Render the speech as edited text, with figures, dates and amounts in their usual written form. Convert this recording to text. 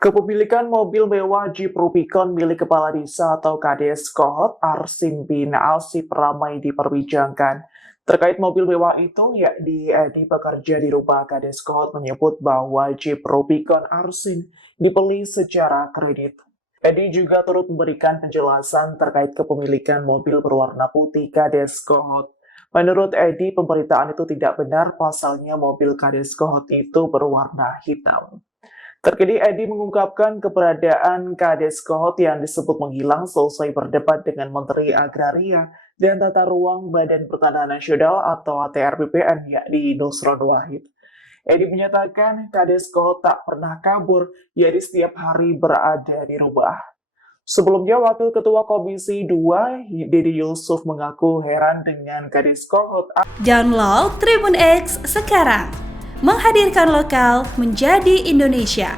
Kepemilikan mobil mewah Jeep Rubicon milik Kepala Desa atau Kades Kohot Arsim bin Alsip ramai diperbincangkan. Terkait mobil mewah itu, yakni Edi pekerja di rumah Kades Kohot menyebut bahwa Jeep Rubicon Arsim dibeli secara kredit. Edi juga turut memberikan penjelasan terkait kepemilikan mobil berwarna putih Kades Kohot. Menurut Edi, pemberitaan itu tidak benar, pasalnya mobil Kades Kohot itu berwarna hitam. Terkini Edi mengungkapkan keberadaan Kades Kohot yang disebut menghilang selesai berdebat dengan Menteri Agraria dan Tata Ruang Badan Pertanahan Nasional atau ATR BPN yakni Nusron Wahid. Edi menyatakan Kades Kohot tak pernah kabur, yakni setiap hari berada di rumah. Sebelumnya, Wakil Ketua Komisi 2, Dedi Yusuf mengaku heran dengan Kades Kohot. Download Tribun X sekarang, menghadirkan lokal menjadi Indonesia.